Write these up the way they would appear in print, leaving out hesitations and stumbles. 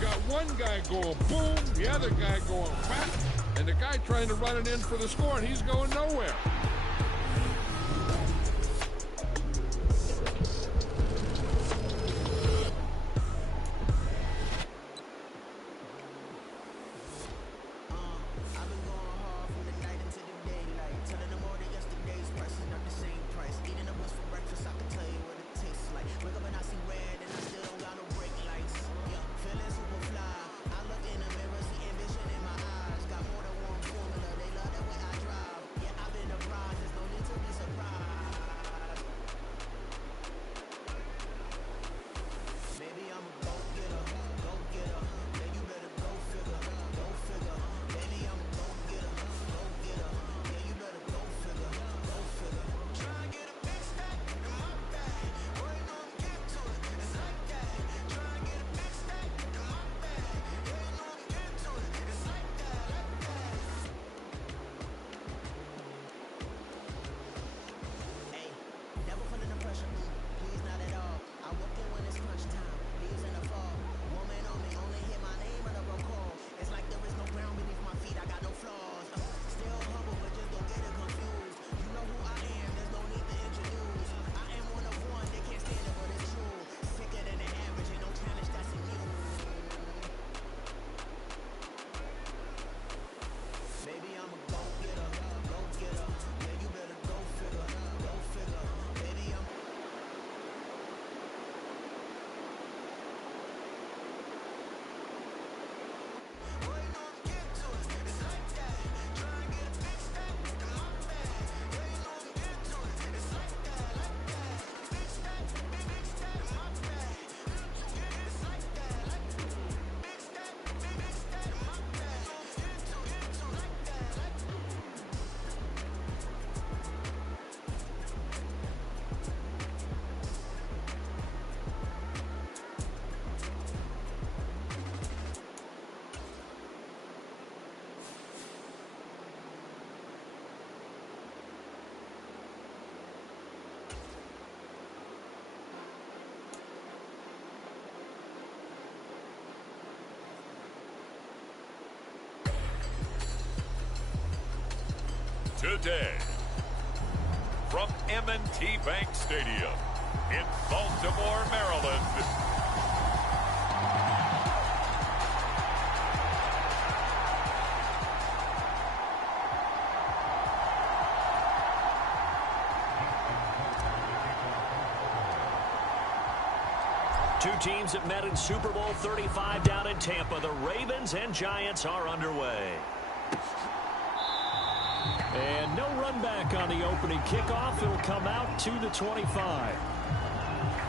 got one guy going boom, the other guy going whack, and the guy trying to run it in for the score, and he's going nowhere. Today, from M&T Bank Stadium in Baltimore, Maryland, two teams that met in Super Bowl 35 down in Tampa. The Ravens and Giants are underway. And no run back on the opening kickoff. It'll come out to the 25.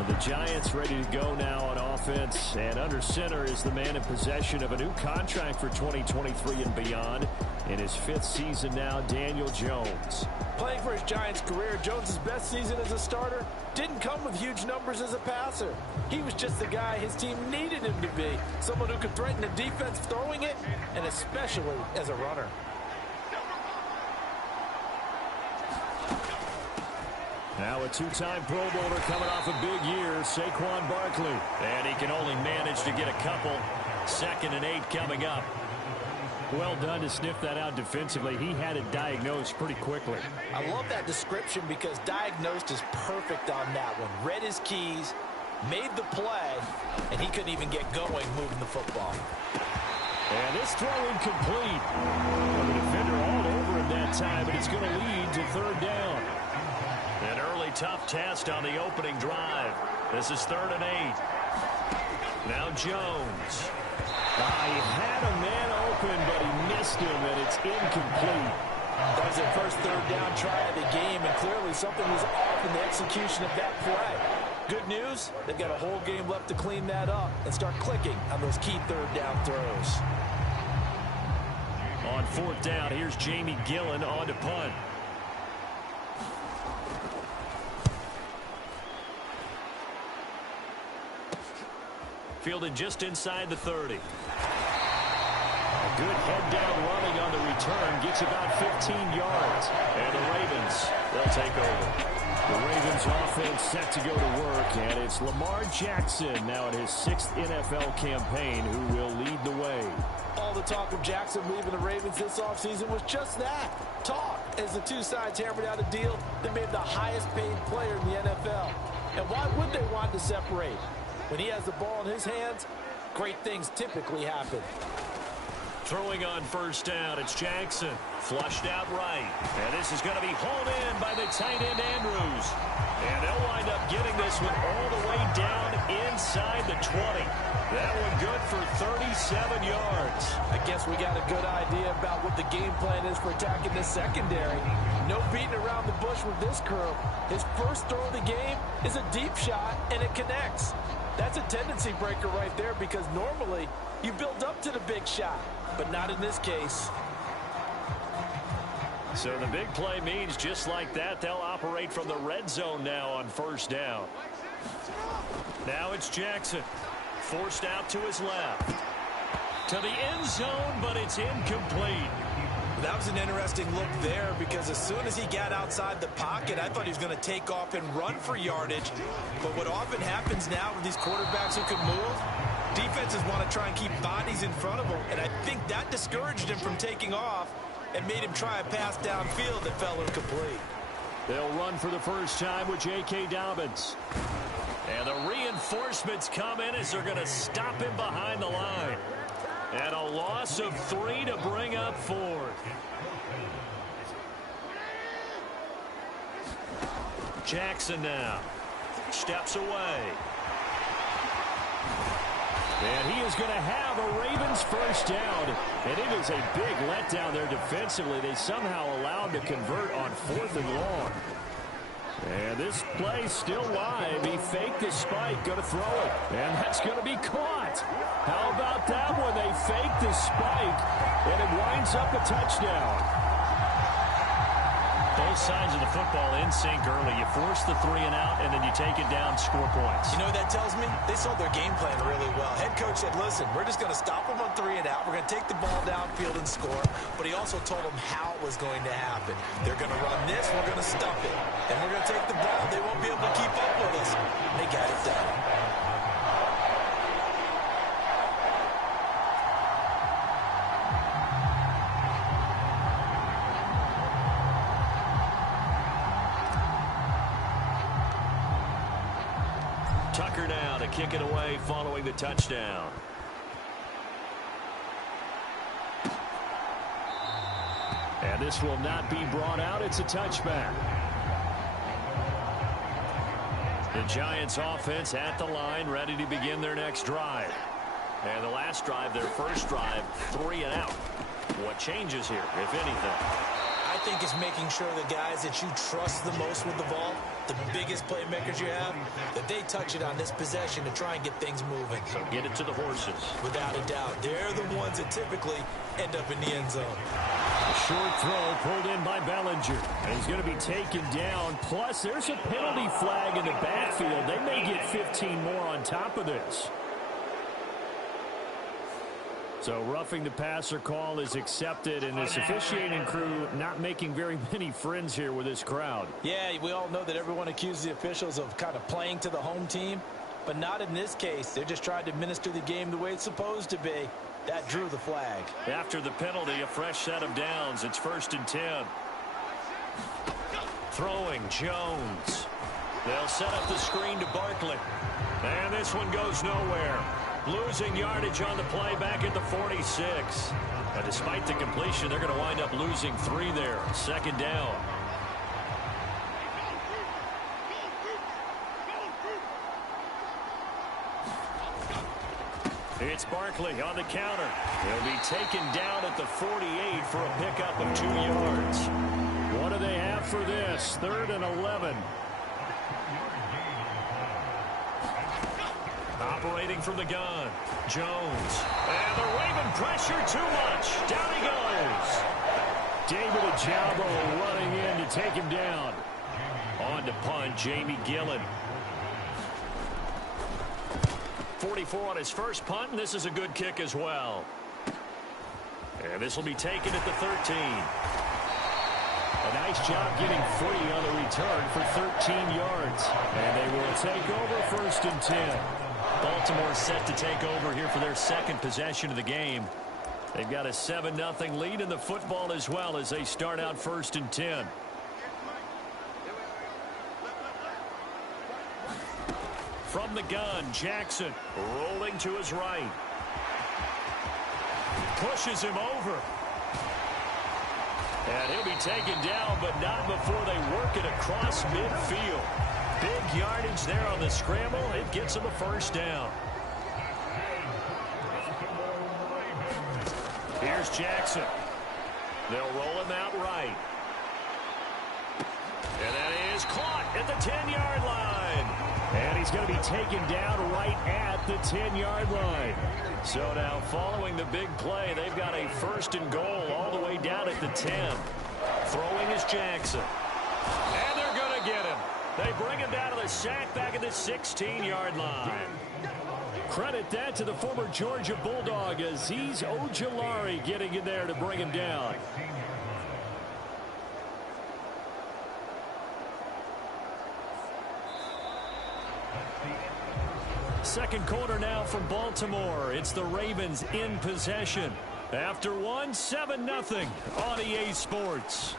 The Giants ready to go now on offense. And under center is the man in possession of a new contract for 2023 and beyond. In his fifth season now, Daniel Jones. Playing for his Giants career, Jones' best season as a starter didn't come with huge numbers as a passer. He was just the guy his team needed him to be. Someone who could threaten the defense throwing it, and especially as a runner. Now a two-time Pro Bowler coming off a big year, Saquon Barkley. And he can only manage to get a couple. 2nd and 8 coming up. Well done to sniff that out defensively. He had it diagnosed pretty quickly. I love that description because diagnosed is perfect on that one. Read his keys, made the play, and he couldn't even get going moving the football. And this throw incomplete. The defender all over him that time, but it's going to lead to 3rd down. An early tough test on the opening drive. This is 3rd and 8. Now Jones. He had a man open, but he missed him, and it's incomplete. That was their first 3rd down try of the game, and clearly something was off in the execution of that play. Good news, they've got a whole game left to clean that up and start clicking on those key 3rd down throws. On 4th down, here's Jamie Gillen on to punt. Fielded just inside the 30. good head down running on the return. Gets about 15 yards. And the Ravens, they'll take over. The Ravens offense set to go to work, and it's Lamar Jackson now in his 6th NFL campaign who will lead the way. All the talk of Jackson leaving the Ravens this offseason was just that, talk, as the two sides hammered out a deal that made him the highest paid player in the NFL. And why would they want to separate? When he has the ball in his hands, great things typically happen. Throwing on first down, it's Jackson. Flushed out right. And this is going to be hauled in by the tight end, Andrews. And they'll wind up getting this one all the way down inside the 20. That one good for 37 yards. I guess we got a good idea about what the game plan is for attacking this secondary. No beating around the bush with this crew. His first throw of the game is a deep shot, and it connects. That's a tendency breaker right there because normally you build up to the big shot, but not in this case. So the big play means just like that, they'll operate from the red zone now on first down. Now it's Jackson. Forced out to his left. To the end zone, but it's incomplete. That was an interesting look there because as soon as he got outside the pocket, I thought he was going to take off and run for yardage. But what often happens now with these quarterbacks who can move, defenses want to try and keep bodies in front of them. And I think that discouraged him from taking off and made him try a pass downfield that fell incomplete. They'll run for the first time with J.K. Dobbins. And the reinforcements come in as they're going to stop him behind the line. And a loss of 3 to bring up 4. Jackson now steps away. And he is going to have a Ravens first down. And it is a big letdown there defensively. They somehow allowed to convert on 4th and long. And this play still live. He faked the spike, going to throw it. And that's going to be caught. How about that one? They faked the spike, and it winds up a touchdown. Both sides of the football in sync early. You force the 3 and out, and then you take it down, score points. You know what that tells me? They sold their game plan really well. Head coach said, listen, we're just going to stop them on 3 and out. We're going to take the ball downfield and score. But he also told them how it was going to happen. They're going to run this. We're going to stump it. And we're going to take the ball. They won't be able to keep up with us. They got it done. Tucker now to kick it away following the touchdown. And this will not be brought out. It's a touchback. The Giants offense at the line, ready to begin their next drive. And the last drive, their first drive, 3 and out. What changes here, if anything? I think it's making sure the guys that you trust the most with the ball, the biggest playmakers you have, that they touch it on this possession to try and get things moving. So get it to the horses. Without a doubt. They're the ones that typically end up in the end zone. A short throw pulled in by Bellinger. And he's going to be taken down. Plus, there's a penalty flag in the backfield. They may get 15 more on top of this. So roughing the passer call is accepted, and this officiating crew not making very many friends here with this crowd. Yeah, we all know that everyone accuses the officials of kind of playing to the home team, but not in this case. They're just trying to administer the game the way it's supposed to be. That drew the flag. After the penalty, a fresh set of downs. It's 1st and 10. Throwing Jones. They'll set up the screen to Barkley. And this one goes nowhere. Losing yardage on the play back at the 46. But despite the completion, they're going to wind up losing 3 there. 2nd down. It's Barkley on the counter. He'll be taken down at the 48 for a pickup of 2 yards. What do they have for this? 3rd and 11. Operating from the gun, Jones. And the Raven pressure too much. Down he goes. David Ojabo running in to take him down. On to punt, Jamie Gillen. 44 on his first punt, and this is a good kick as well. And this will be taken at the 13. A nice job getting free on the return for 13 yards. And they will take over 1st and 10. Baltimore set to take over here for their second possession of the game. They've got a 7-0 lead in the football as well as they start out 1st and 10. From the gun, Jackson rolling to his right. Pushes him over. And he'll be taken down, but not before they work it across midfield. Big yardage there on the scramble. It gets him a 1st down. Here's Jackson. They'll roll him out right. And that is caught at the 10-yard line. And he's going to be taken down right at the 10-yard line. So now following the big play, they've got a 1st and goal all the way down at the 10. Throwing is Jackson. And they're going to get him. They bring him down to the sack back at the 16-yard line. Credit that to the former Georgia Bulldog, Azeez Ojulari getting in there to bring him down. Second quarter now from Baltimore. It's the Ravens in possession. After one, 7-0 on EA Sports.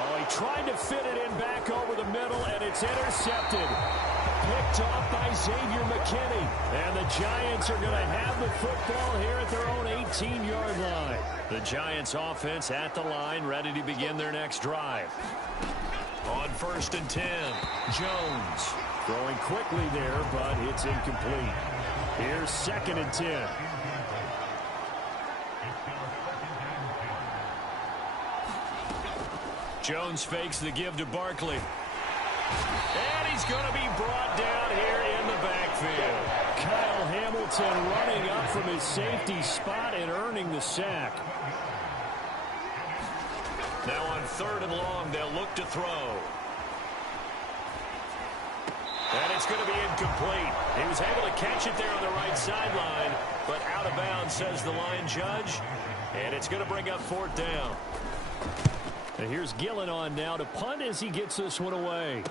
Oh, he tried to fit it in back over the middle, and it's intercepted. Picked off by Xavier McKinney. And the Giants are going to have the football here at their own 18-yard line. The Giants offense at the line, ready to begin their next drive. On 1st and 10, Jones throwing quickly there, but it's incomplete. Here's 2nd and 10. Jones fakes the give to Barkley. And he's going to be brought down here in the backfield. Kyle Hamilton running up from his safety spot and earning the sack. Now on 3rd and long, they'll look to throw. And it's going to be incomplete. He was able to catch it there on the right sideline, but out of bounds, says the line judge. And it's going to bring up 4th down. And here's Gillen on now to punt as he gets this one away.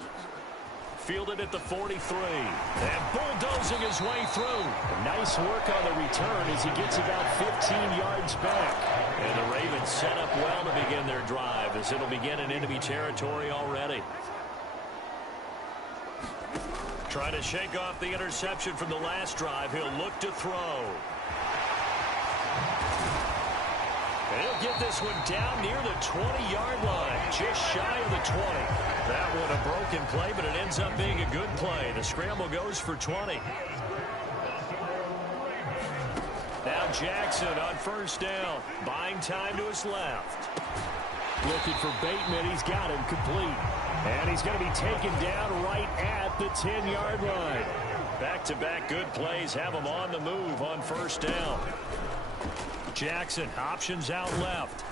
Fielded at the 43. And bulldozing his way through. Nice work on the return as he gets about 15 yards back. And the Ravens set up well to begin their drive as it'll begin in enemy territory already. Trying to shake off the interception from the last drive. He'll look to throw. And he'll get this one down near the 20-yard line, just shy of the 20. That one a broken play, but it ends up being a good play. The scramble goes for 20. Now Jackson on 1st down, buying time to his left. Looking for Bateman, he's got him complete. And he's going to be taken down right at the 10-yard line. Back-to-back good plays have him on the move on 1st down. Jackson options out left.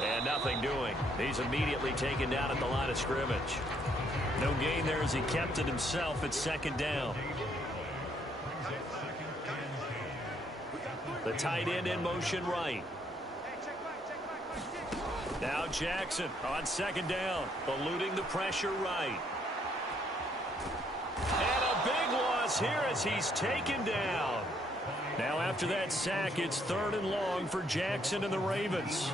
And nothing doing. He's immediately taken down at the line of scrimmage. No gain there as he kept it himself at 2nd down. The tight end in motion right. Now Jackson on 2nd down, eluding the pressure right. And a big loss here as he's taken down. Now after that sack, it's 3rd and long for Jackson and the Ravens.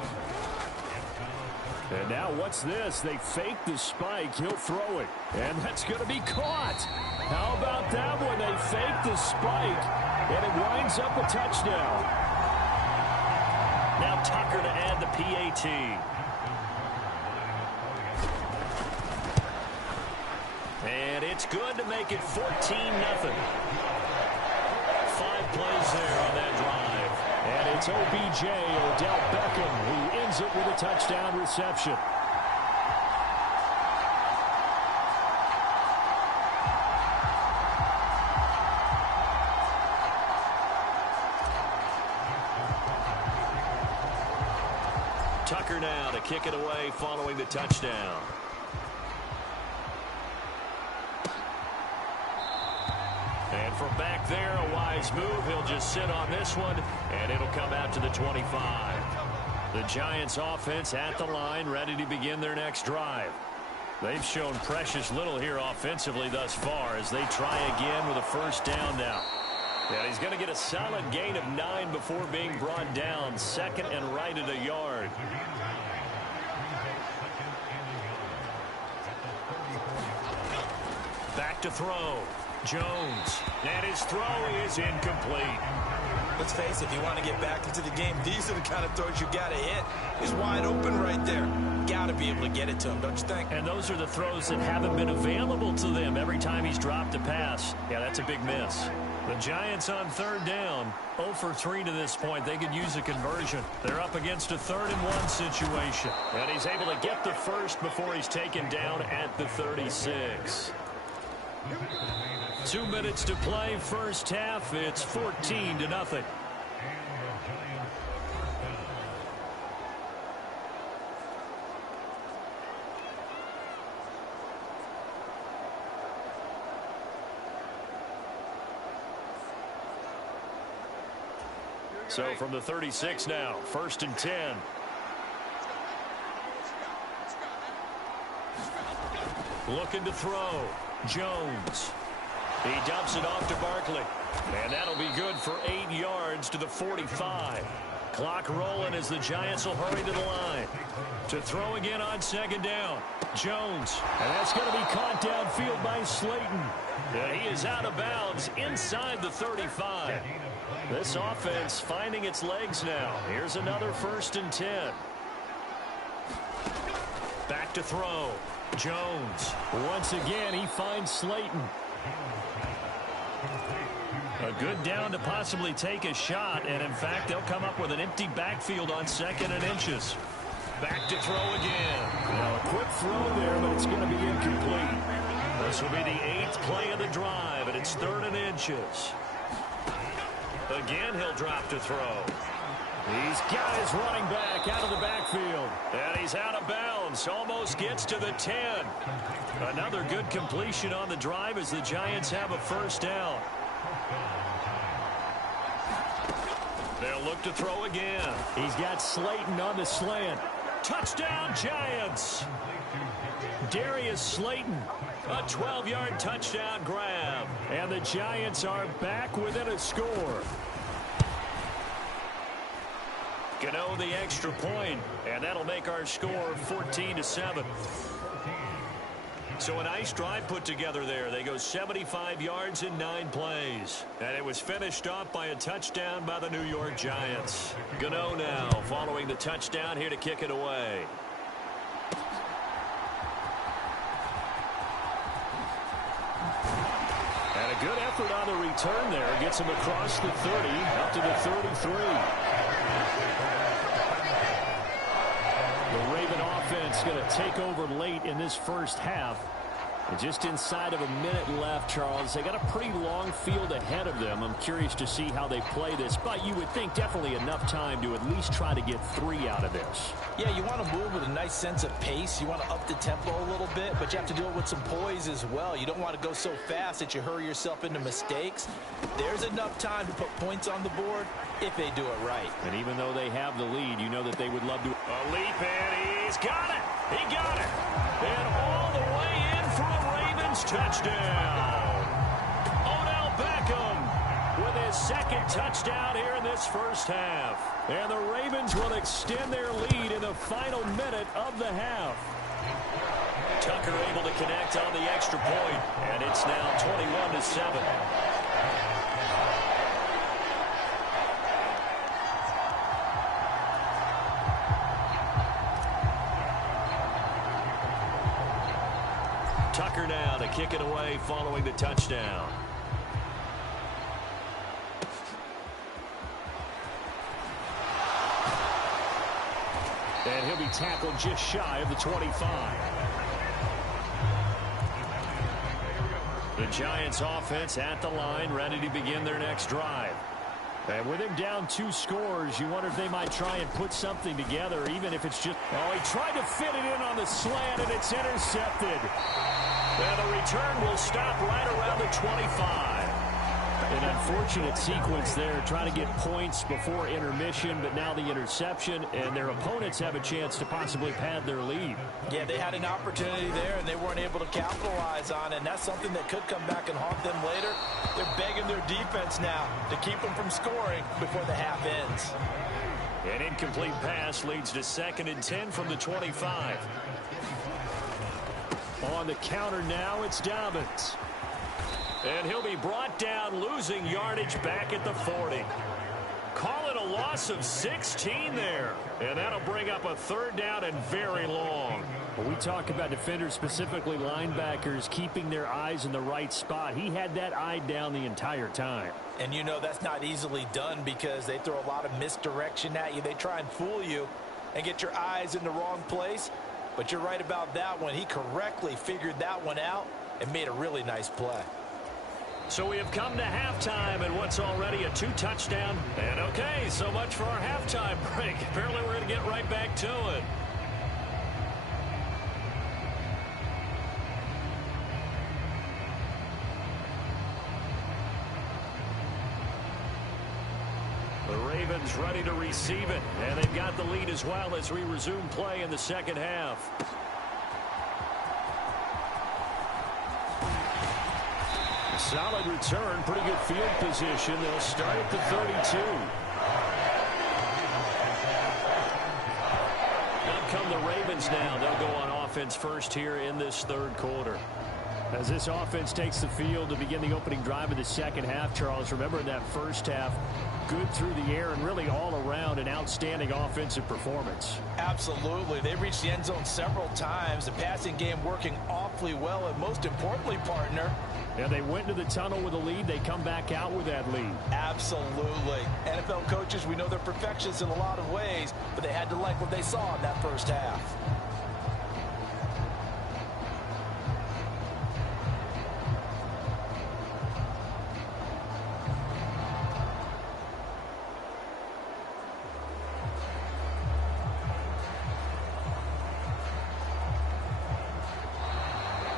And now what's this? They fake the spike. He'll throw it. And that's going to be caught. How about that one? They fake the spike, and it winds up a touchdown. Now Tucker to add the PAT. And it's good to make it 14-0. 5 plays there on that drive. And it's OBJ, Odell Beckham, who ends it with a touchdown reception. Tucker now to kick it away following the And from back there, a wise move. He'll just sit on this one, and it'll come out to the 25. The Giants offense at the line, ready to begin their next drive. They've shown precious little here offensively thus far as they try again with a first down now. And he's going to get a solid gain of 9 before being brought down. Second and right at a yard. Back to throw. Jones. And his throw is incomplete. Let's face it, if you want to get back into the game, these are the kind of throws you got to hit. He's wide open right there. Got to be able to get it to him, don't you think? And those are the throws that haven't been available to them every time he's dropped a pass. Yeah, that's a big miss. The Giants on third down, 0 for 3 to this point. They could use a conversion. They're up against a 3rd and 1 situation. And he's able to get the first before he's taken down at the 36. 2 minutes to play, first half. It's 14-0. So from the 36 now, 1st and 10. Looking to throw. Jones. He dumps it off to Barkley. And that'll be good for 8 yards to the 45. Clock rolling as the Giants will hurry to the line. To throw again on 2nd down. Jones. And that's going to be caught downfield by Slayton. And he is out of bounds inside the 35. This offense finding its legs now. Here's another 1st and 10. Back to throw. Jones. Once again, he finds Slayton. A good down to possibly take a shot, and in fact, they'll come up with an empty backfield on 2nd and inches. Back to throw again. Now, a quick throw there, but it's going to be incomplete. This will be the 8th play of the drive, and it's 3rd and inches. Again, he'll drop to throw. He's got his running back out of the backfield. And he's out of bounds. Almost gets to the 10. Another good completion on the drive as the Giants have a first down. They'll look to throw again. He's got Slayton on the slant. Touchdown, Giants. Darius Slayton. A 12-yard touchdown grab. And the Giants are back within a score. Gano the extra point, and that'll make our score 14-7. So a nice drive put together there. They go 75 yards in 9 plays. And it was finished off by a touchdown by the New York Giants. Gano now following the touchdown here to kick it away. And a good effort on the return there. Gets him across the 30, up to the 33. The Raven offense going to take over late in this first half. And just inside of a minute left, Charles. They got a pretty long field ahead of them. I'm curious to see how they play this. But you would think definitely enough time to at least try to get 3 out of this. Yeah, you want to move with a nice sense of pace. You want to up the tempo a little bit, but you have to do it with some poise as well. You don't want to go so fast that you hurry yourself into mistakes. There's enough time to put points on the board if they do it right. And even though they have the lead, you know that they would love to. A leap, and he's got it. He got it. And all the way in for a Ravens touchdown. Odell Beckham with his 2nd touchdown here in this first half. And the Ravens will extend their lead in the final minute of the half. Tucker able to connect on the extra point, and it's now 21-7. Tucker now to kick it away following the touchdown. And he'll be tackled just shy of the 25. The Giants offense at the line, ready to begin their next drive. And with him down 2 scores, you wonder if they might try and put something together, even if it's just... Oh, he tried to fit it in on the slant, and it's intercepted. And the return will stop right around the 25. An unfortunate sequence there, trying to get points before intermission, but now the interception, and their opponents have a chance to possibly pad their lead. Yeah, they had an opportunity there, and they weren't able to capitalize on it, and that's something that could come back and haunt them later. They're begging their defense now to keep them from scoring before the half ends. An incomplete pass leads to 2nd and 10 from the 25. On the counter now, it's Dobbins. And he'll be brought down, losing yardage back at the 40. Call it a loss of 16 there. And that'll bring up a 3rd down and very long. When we talk about defenders, specifically linebackers, keeping their eyes in the right spot, he had that eye down the entire time. And you know that's not easily done because they throw a lot of misdirection at you. They try and fool you and get your eyes in the wrong place. But you're right about that one. He correctly figured that one out and made a really nice play. So we have come to halftime and what's already a 2-touchdown. And okay, so much for our halftime break. Apparently we're going to get right back to it. The Ravens ready to receive it. And they've got the lead as well as we resume play in the second half. Solid return, pretty good field position. They'll start at the 32. Out come the Ravens now. They'll go on offense first here in this 3rd quarter. As this offense takes the field to begin the opening drive of the second half, Charles, remember in that first half, good through the air and really all around an outstanding offensive performance. Absolutely. They reached the end zone several times. The passing game working awfully well, and most importantly, partner, yeah, they went to the tunnel with a lead. They come back out with that lead. Absolutely. NFL coaches, we know they're perfectionists in a lot of ways, but they had to like what they saw in that first half.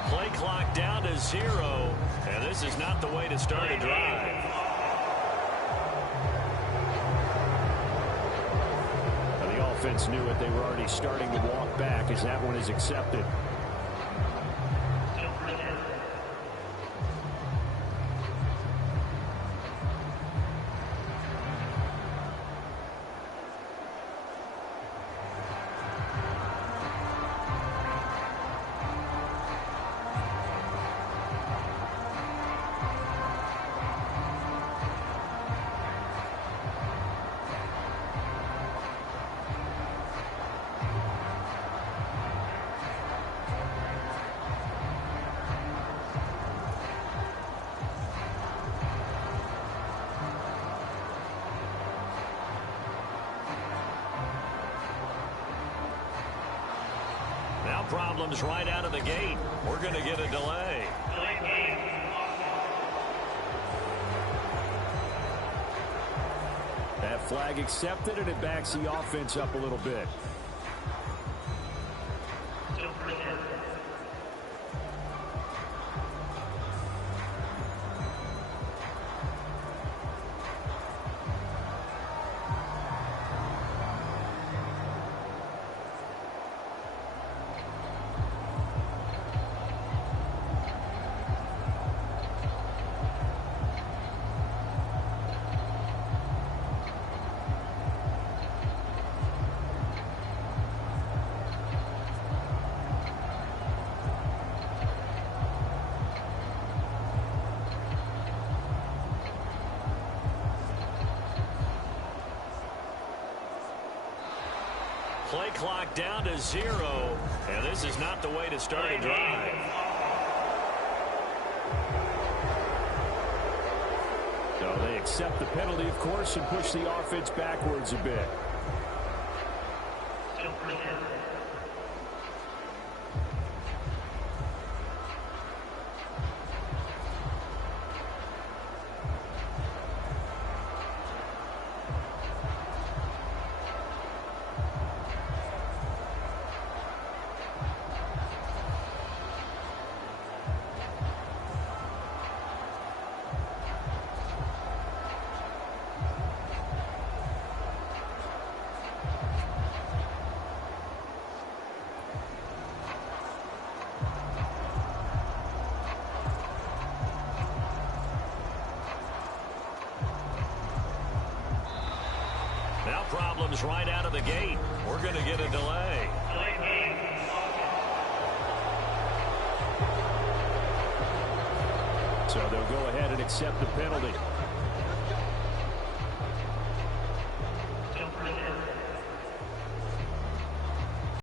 Play clock down to 0, and this is not the way to start a drive. Now the offense knew it. They were already starting to walk back as that one is accepted. Now problems right out of the gate. We're going to get a delay. That flag accepted, and it backs the offense up a little bit. Play clock down to 0, and this is not the way to start a drive. So they accept the penalty, of course, and push the offense backwards a bit. problems right out of the gate. We're going to get a delay. So they'll go ahead and accept the penalty.